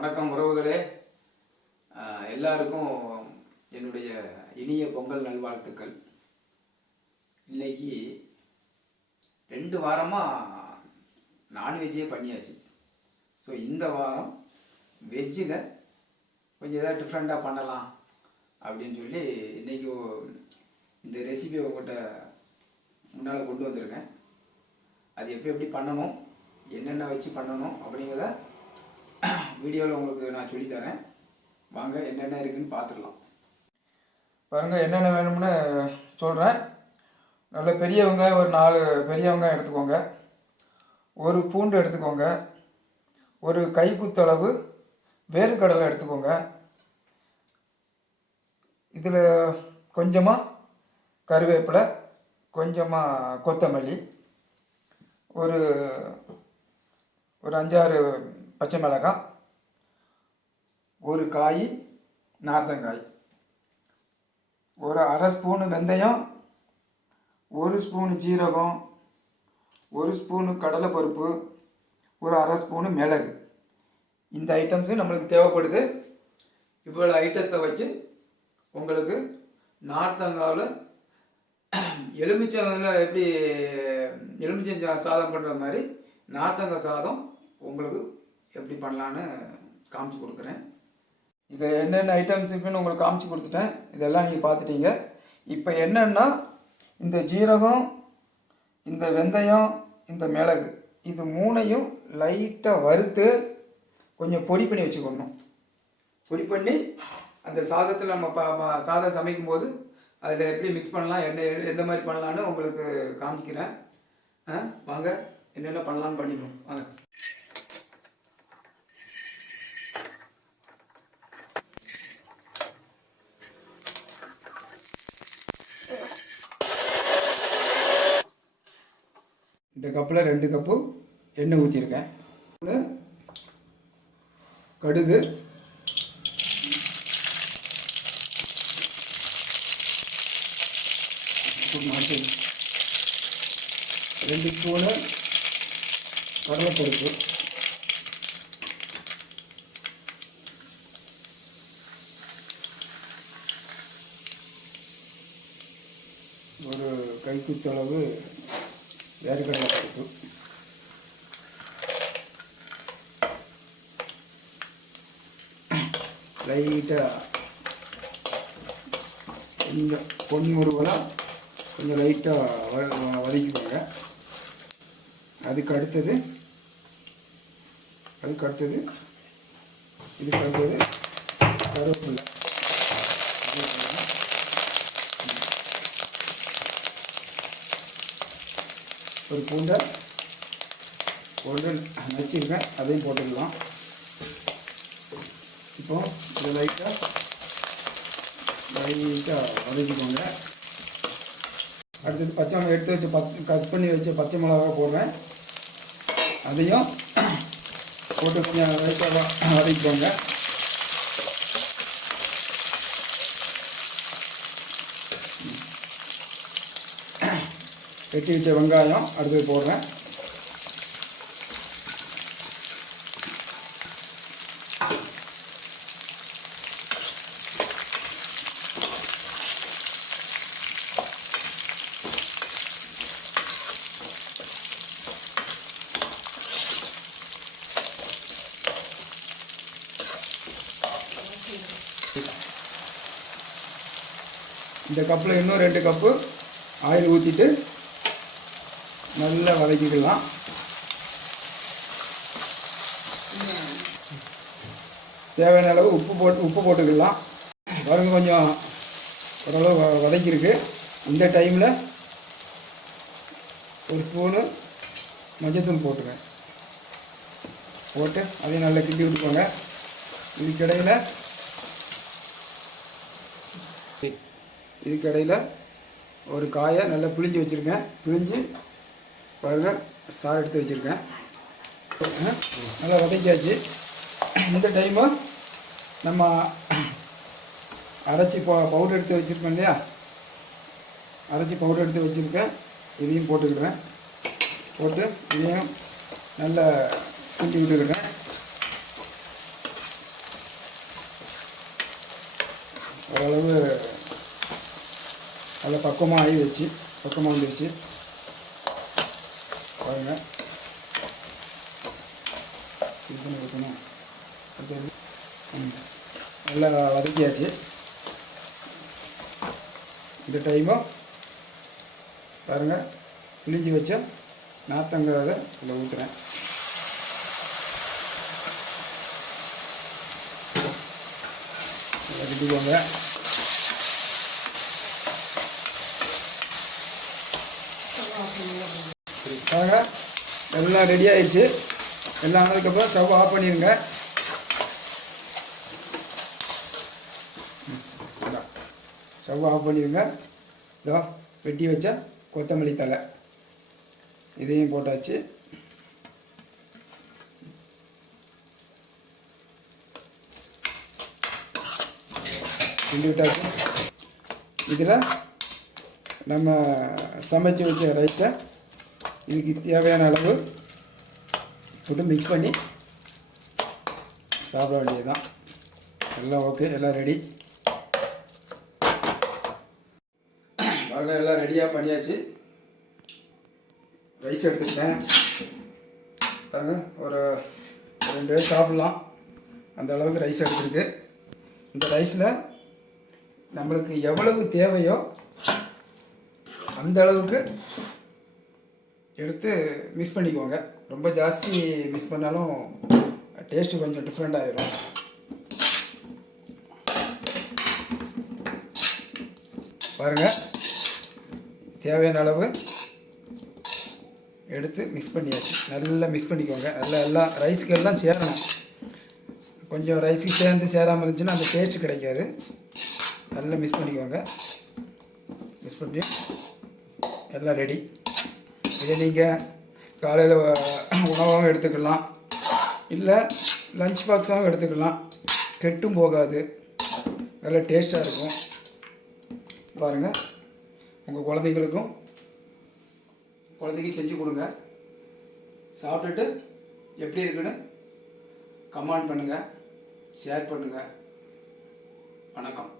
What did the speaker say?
வணக்கம் உறவுகளே. எல்லாருக்கும் என்னுடைய இனிய பொங்கல் நல்வாழ்த்துக்கள். இன்னைக்கு ரெண்டு வாரமாக நான்வெஜ்ஜே பண்ணியாச்சு. ஸோ இந்த வாரம் வெஜ்ஜில் கொஞ்சம் ஏதாவது டிஃப்ரெண்ட்டாக பண்ணலாம் அப்படின்னு சொல்லி இன்றைக்கி இந்த ரெசிபியை உங்கள்கிட்ட முன்னால் கொண்டு வந்திருக்கேன். அது எப்படி எப்படி பண்ணணும் என்னென்ன வச்சு பண்ணணும் அப்படிங்கிறத வீடியோவில் உங்களுக்கு நான் சொல்லித்தரேன். வாங்க என்னென்ன இருக்குன்னு பார்த்துடலாம் பாருங்கள் என்னென்ன வேணும்னு சொல்கிறேன் நல்ல பெரியவங்க ஒரு நாலு பெரியவங்க எடுத்துக்கோங்க. ஒரு பூண்டு எடுத்துக்கோங்க. ஒரு கைக்குத்தளவு வேர்க்கடலை எடுத்துக்கோங்க. இதில் கொஞ்சமாக கருவேப்பிலை கொஞ்சமாக கொத்தமல்லி ஒரு ஒரு அஞ்சாறு பச்சை மிளகாய் ஒரு காய் நார்த்தங்காய். ஒரு அரை ஸ்பூனு வெந்தயம் ஒரு ஸ்பூனு ஜீரகம் ஒரு ஸ்பூனு கடலைப்பருப்பு ஒரு அரை ஸ்பூனு மிளகு. இந்த ஐட்டம்ஸு நம்மளுக்கு தேவைப்படுது. இவ்வளோ ஐட்டத்தை வச்சு உங்களுக்கு நார்த்தங்காவில் எலுமிச்சங்கில் எப்படி எலுமிச்சம் சா- சாதம் பண்ணுற மாதிரி நார்த்தங்காய் சாதம் உங்களுக்கு எப்படி பண்ணலான்னு காமிச்சு கொடுக்குறேன். இது என்னென்ன ஐட்டம்ஸ் இருக்குன்னு உங்களுக்கு காமிச்சு கொடுத்துட்டேன். இதெல்லாம் நீங்கள் பார்த்துட்டீங்க. இப்போ என்னென்னா இந்த ஜீரகம் இந்த வெந்தயம் இந்த மிளகு இது மூணையும் லைட்டாக வறுத்து கொஞ்சம் பொடி பண்ணி வச்சுக்கணும். பொடி பண்ணி அந்த சாதத்தில் நம்ம ப சாதம் சமைக்கும் போது அதில் எப்படி மிக்ஸ் பண்ணலாம் என்ன எந்த மாதிரி பண்ணலான்னு உங்களுக்கு காமிக்கிறேன். வாங்க என்னென்ன பண்ணலான்னு பண்ணிடணும் வாங்க. இந்த கப்பில் ரெண்டு கப்பு எண்ணெய் ஊற்றிருக்கேன் ஒன்று கடுகு. ரெண்டு ஸ்பூனு கடலைப்பருப்பு. ஒரு கைக்குத்தளவு வேர்க்கடலை பருப்பு லைட்டாக கொஞ்சம் பொன் கொஞ்சம் லைட்டாக uh, வ வதக்கிக்கோங்க. அதுக்கு அடுத்தது அதுக்கு அடுத்தது இதுக்கு அடுத்தது கருவேப்பில்லை ஒரு பூண்டை போட்டு நச்சிருக்கேன் அதையும் போட்டுக்கலாம். இப்போ இதை லைட்டாக லைட்டாக வதக்கிக்கோங்க. அடுத்தது பச்சை மிளகா எடுத்து வச்ச பச்சை கட் பண்ணி வச்ச பச்சை மிளகா போடுறேன். அதையும் போட்டு கொஞ்சம் லைட்டாக வதக்கிக்கோங்க. வெட்டி வச்ச வெங்காயம் அடுத்தது போடுறேன். இந்த கப்பில் இன்னும் ரெண்டு கப்பு ஆயில் ஊற்றிட்டு நல்லா வதக்கிக்கலாம். தேவையான அளவு உப்பு போட்டு உப்பு போட்டுக்கலாம். பாருங்கள் கொஞ்சம் ஓரளவு வ- வதக்கியிருக்கு. இந்த டைமில் ஒரு ஸ்பூனு மஞ்சத்தூள் போட்டுருங்க. போட்டு அதையும் நல்லா கிண்டி விட்டுக்கோங்க. இதுக்கிடையில் இதுக்கிடையில் ஒரு காயை நல்லா பிழிஞ்சு வச்சுருக்கேன் பிழிஞ்சு பாருங்கள் சாறு எடுத்து வச்சுருக்கேன். நல்லா வதக்கியாச்சு. இந்த டைமு நம்ம அரைச்சி ப பவுடர் எடுத்து வச்சுருக்கோம் இல்லையா? அரைச்சி பவுடர் எடுத்து வச்சுருக்கேன். இதையும் போட்டுக்கிறேன். போட்டு இதையும் நல்லா கிண்டி விட்டுக்கிறேன். ஓரளவு நல்லா பக்குவமாக ஆகி வச்சு பக்கமாக வந்துருச்சு. பாருங்கள் இது பண்ணி வைக்கணும் நல்லா வதக்கியாச்சு. இந்த டைமும் பாருங்கள் பிழிஞ்சு வச்ச நாத்தங்கிறத இதில் ஊற்றுறேன் வதக்கிக்கோங்க. ஆக எல்லாம் ரெடி ஆயிடுச்சு. எல்லாம் ஆனதுக்கப்புறம் ஸ்டவ் ஆஃப் பண்ணிடுங்க ஸ்டவ் ஆஃப் பண்ணிடுங்க இதோ வெட்டி வச்ச கொத்தமல்லி தழை. இதையும் போட்டாச்சு. கிண்டி விட்டாச்சு. இதில் நம்ம சமைச்சு வச்ச ரைஸை இதுக்கு தேவையான அளவு போட்டு மிக்ஸ் பண்ணி சாப்பிட வேண்டியதுதான். எல்லாம் ஓகே எல்லாம் ரெடி பாருங்க எல்லாம் ரெடியாக பண்ணியாச்சு. ரைஸ் எடுத்துக்கிட்டேன். ஒரு ரெண்டு பேர் சாப்பிட்லாம். அந்த அளவுக்கு ரைஸ் எடுத்துருக்கு. இந்த ரைஸில் நம்மளுக்கு எவ்வளவு தேவையோ அந்த அளவுக்கு எடுத்து மிக்ஸ் பண்ணிக்கோங்க. ரொம்ப ஜாஸ்தி மிக்ஸ் பண்ணாலும் டேஸ்ட்டு கொஞ்சம் டிஃப்ரெண்ட் ஆயிடும் பாருங்கள் தேவையான அளவு எடுத்து மிக்ஸ் பண்ணியாச்சு. நல்லா மிக்ஸ் பண்ணிக்கோங்க. நல்லா எல்லாம் ரைஸுக்கு எல்லாம் சேரணும். கொஞ்சம் ரைஸுக்கு சேர்ந்து சேராமல் இருந்துச்சுன்னா அந்த டேஸ்ட் கிடைக்காது. நல்லா மிக்ஸ் பண்ணிக்கோங்க. மிக்ஸ் பண்ணி எல்லாம் ரெடி இதை நீங்கள் காலையில் உணவாகவும் எடுத்துக்கலாம். இல்லை லஞ்ச் பாக்ஸாகவும் எடுத்துக்கலாம். கெட்டும் போகாது. நல்ல டேஸ்ட்டாக இருக்கும். பாருங்கள் உங்கள் குழந்தைங்களுக்கும் குழந்தைக்கு செஞ்சு கொடுங்க. சாப்பிட்டுட்டு எப்படி இருக்குன்னு கமெண்ட் பண்ணுங்கள் ஷேர் பண்ணுங்கள் வணக்கம்.